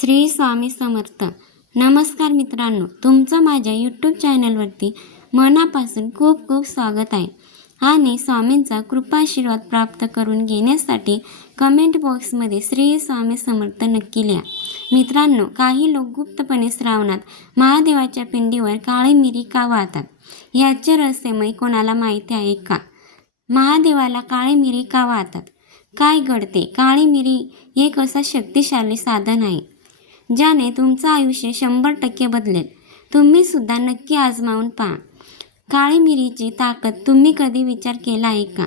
श्री स्वामी समर्थ. नमस्कार मित्रांनो, तुमचं माझ्या यूट्यूब चॅनलवरती मनापासून खूप खूप स्वागत आहे. आणि स्वामींचा कृपा आशीर्वाद प्राप्त करून घेण्यासाठी कमेंट बॉक्समध्ये श्री स्वामी समर्थ नक्की लिहा. मित्रांनो, काही लोक गुप्तपणे श्रावणात महादेवाच्या पिंडीवर काळी मिरी का वाहतात, याचे रहस्यमय कोणाला माहिती आहे का? महादेवाला काळी मिरी का वाहतात, काय घडते? काळी मिरी एक असा शक्तिशाली साधन आहे ज्याने तुमचं आयुष्य 100% बदलेल. तुम्ही सुद्धा नक्की आजमावून पहा. काळी मिरीची ताकद तुम्ही कधी विचार केला आहे का?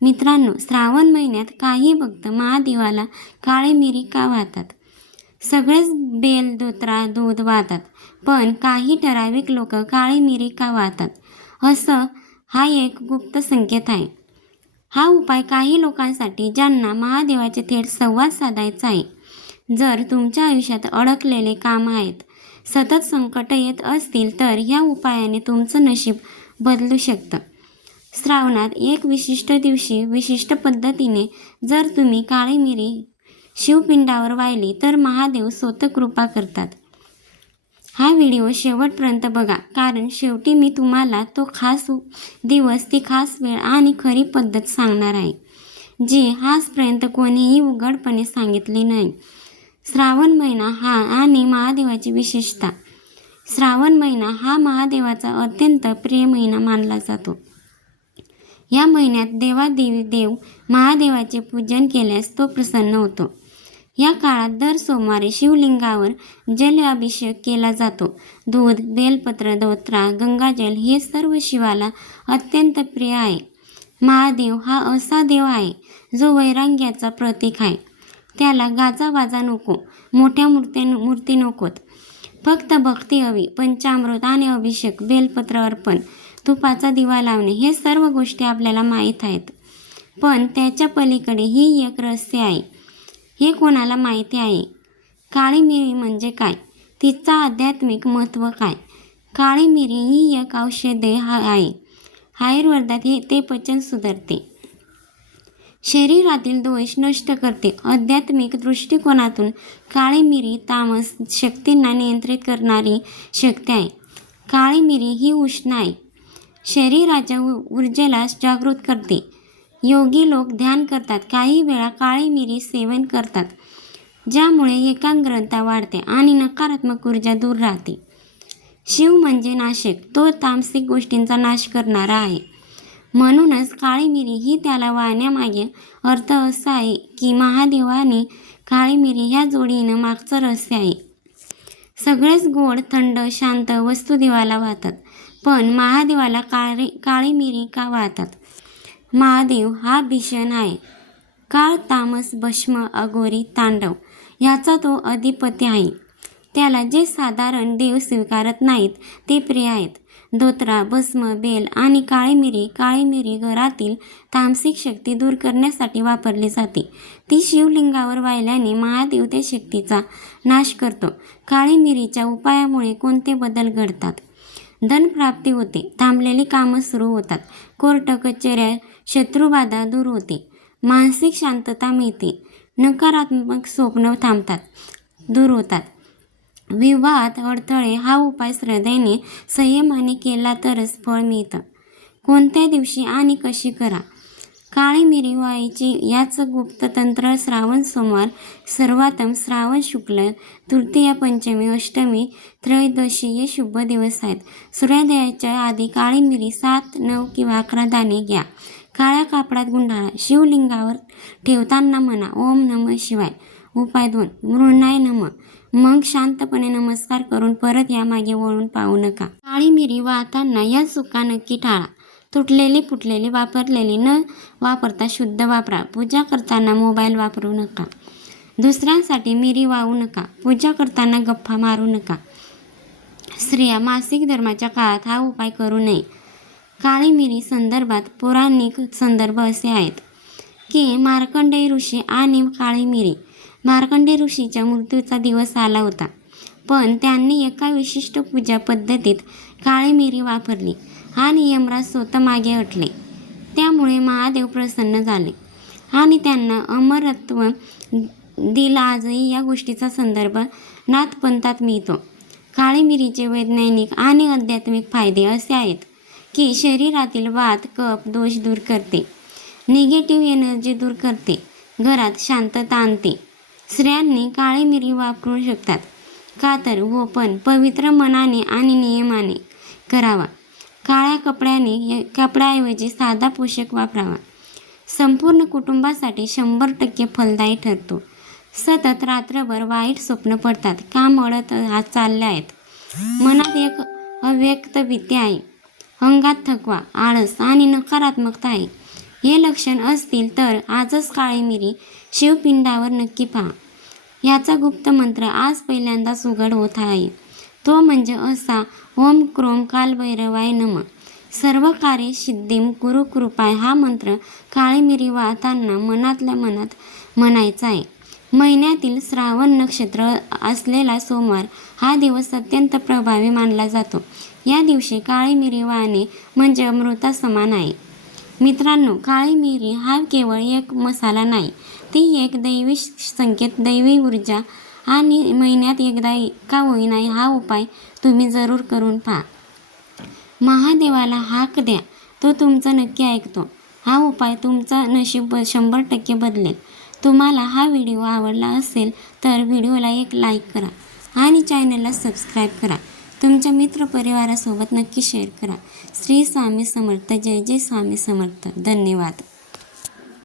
मित्रांनो, श्रावण महिन्यात काही भक्त महादेवाला काळी मिरी का वाहतात? सगळेच बेल धोत्रा दूध वाहतात, पण काही ठराविक लोक काळी मिरी का वाहतात? हा एक गुप्त संकेत आहे. हा उपाय काही लोकांसाठी ज्यांना महादेवाचे थेट संवाद साधायचा आहे. जर तुमच्या आयुष्यात अडकलेले काम आहेत, सतत संकट येत असतील, तर ह्या उपायाने तुमचं नशीब बदलू शकतं. श्रावणात एक विशिष्ट दिवशी विशिष्ट पद्धतीने जर तुम्ही काळी मिरी शिवपिंडावर वाहिली तर महादेव स्वतः कृपा करतात. हा व्हिडिओ शेवटपर्यंत बघा, कारण शेवटी मी तुम्हाला तो खास दिवस, ती खास वेळ आणि खरी पद्धत सांगणार आहे, जी आजपर्यंत कोणीही उघडपणे सांगितली नाही. श्रावण महिना आणि महादेवाची विशेषता. श्रावण महिना हा महादेवाचा अत्यंत प्रिय महिना मानला जातो. या महिन्यात देव महादेवाचे पूजन केल्यास तो प्रसन्न होतो. या काळात दर सोमवारी शिवलिंगावर जलाभिषेक केला जातो. दूध, बेलपत्र, धोत्रा, गंगाजल हे सर्व शिवाला अत्यंत प्रिय आहे. महादेव हा असा देव आहे जो वैराग्याचा प्रतीक आहे. त्याला गाजावाजा नको, मोठ्या मूर्ती नकोत, फक्त भक्ती हवी. पंचामृत आणि अभिषेक, बेलपत्र अर्पण, तुपाचा दिवा लावणे हे सर्व गोष्टी आपल्याला माहीत आहेत. पण त्याच्या पलीकडे ही एक रहस्य आहे. हे कोणाला माहिती आहे? काळी मिरी म्हणजे काय? तिचा आध्यात्मिक महत्त्व काय? काळी मिरी ही एक औषधी आहे. आयुर्वेदात ते पचन सुधारते, शरीरातील दोष नष्ट करते. आध्यात्मिक दृष्टिकोनातून काळी मिरी तामस शक्तींना नियंत्रित करणारी शक्ती आहे. काळी मिरी ही उष्ण आहे, शरीराच्या ऊर्जेला जागृत करते. योगी लोक ध्यान करतात, काही वेळा काळी मिरी सेवन करतात, ज्यामुळे एकाग्रता वाढते आणि नकारात्मक ऊर्जा दूर राहते. शिव म्हणजे नाशक, तो तामसिक गोष्टींचा नाश करणारा आहे. म्हणूनच काळी मिरी ही त्याला वाहण्यामागे अर्थ असा आहे की महादेव काळी मिरी ह्या जोडीनं मागचं रहस्य आहे. सगळेच गोड, थंड, शांत वस्तू देवाला वाहतात, पण महादेवाला काळी मिरी का वाहतात? महादेव हा भीषण आहे. काळ, तामस, भस्म, अघोरी, तांडव याचा तो अधिपती आहे. त्याला जे साधारण देव स्वीकारत नाहीत ते प्रिय आहेत. धोत्रा, भस्म, बेल आणि काळी मिरी घरातील तामसिक शक्ती दूर करण्यासाठी वापरली जाते. ती शिवलिंगावर वाहिल्याने महादेव त्या शक्तीचा नाश करतो. काळी मिरीच्या उपायामुळे कोणते बदल घडतात? धनप्राप्ती होते, थांबलेली कामं सुरू होतात, कोर्ट कचेऱ्या, शत्रुबाधा दूर होते, मानसिक शांतता मिळते, नकारात्मक स्वप्न दूर होतात, विवाहात अडथळे. हा उपाय श्रद्धेने, संयमाने केला तरच फळ मिळतं. कोणत्या दिवशी आणि कशी करा? काळी मिरी व्हायची याचं गुप्त तंत्र. श्रावण सोमवार, सर्वातम श्रावण शुक्ल, तृतीया, पंचमी, अष्टमी, त्रयोदशी हे शुभ दिवस आहेत. सूर्योदयाच्या आधी काळी मिरी 7, 9 किंवा 11 दाणे घ्या. काळ्या कापडात गुंडाळा. शिवलिंगावर ठेवताना म्हणा ओम नमः शिवाय. उपाय 2, मृणाय नमः. मग शांतपणे नमस्कार करून परत यामागे वळून पाहू नका. काळी मिरी वाहताना या चुका नक्की टाळा. तुटलेली, फुटलेली, वापरलेली न वापरता शुद्ध वापरा. पूजा करताना मोबाईल वापरू नका. दुसऱ्यांसाठी मिरी वाहू नका. पूजा करताना गप्पा मारू नका. स्त्रिया मासिक धर्माच्या काळात हा उपाय करू नये. काळी मिरी संदर्भात पौराणिक संदर्भ असे आहेत की मार्कंडेय ऋषी आणि काळी मिरी. मार्कंडेय ऋषीच्या मृत्यूचा दिवस आला होता, पण त्यांनी एका विशिष्ट पूजा पद्धतीत काळी मिरी वापरली आणि यमराज स्वतः मागे हटले. त्यामुळे महादेव प्रसन्न झाले आणि त्यांना अमरत्व दिल आजही या गोष्टीचा संदर्भ नाथपंथात मिळतो. काळी मिरीचे वैज्ञानिक आणि आध्यात्मिक फायदे असे आहेत की शरीरातील वात, कफ दोष दूर करते, निगेटिव्ह एनर्जी दूर करते, घरात शांतता आणते. स्त्रियांनी काळी मिरी वापरू शकतात का तर हो, पण पवित्र मनाने आणि नियमाने करावा. काळ्या कपड्याऐवजी साधा पोशाख वापरावा. संपूर्ण कुटुंबासाठी 100% फलदायी ठरतो. सतत रात्रभर वाईट स्वप्न पडतात, काम अडत चालले आहेत, मनात एक अव्यक्त भीती आहे, अंगात थकवा, आळस आणि नकारात्मकता आहे, हे लक्षण असतील तर आजच काळी मिरी शिवपिंडावर नक्की पहा. याचा गुप्त मंत्र आज पहिल्यांदाच उघड होत आहे. तो म्हणजे असा: ओम क्रोम कालभैरवाय नमः. सर्व कार्य सिद्धीम कुरु कृपाय. हा मंत्र काळी मिरी वाहताना मनातल्या मनात म्हणायचा आहे. महिन्यातील श्रावण नक्षत्र असलेला सोमवार हा दिवस अत्यंत प्रभावी मानला जातो. या दिवशी काळी मिरी वाहणे म्हणजे अमृतासमान आहे. मित्रांनो, काळी मिरी हा केवळ एक मसाला नाही, ती एक दैवी संकेत, दैवी ऊर्जा आणि महिन्यात एकदा का होईना हा उपाय तुम्ही जरूर करून पहा. महादेवाला हाक द्या, तो तुमचं नक्की ऐकतो. हा उपाय तुमचं नशीब 100% बदलेल. तुम्हाला हा व्हिडिओ आवडला असेल तर व्हिडिओला एक लाईक करा आणि चॅनलला सबस्क्राईब करा. तुमच्या मित्रपरिवारासोबत नक्की शेअर करा. श्री स्वामी समर्थ. जय जय स्वामी समर्थ. धन्यवाद.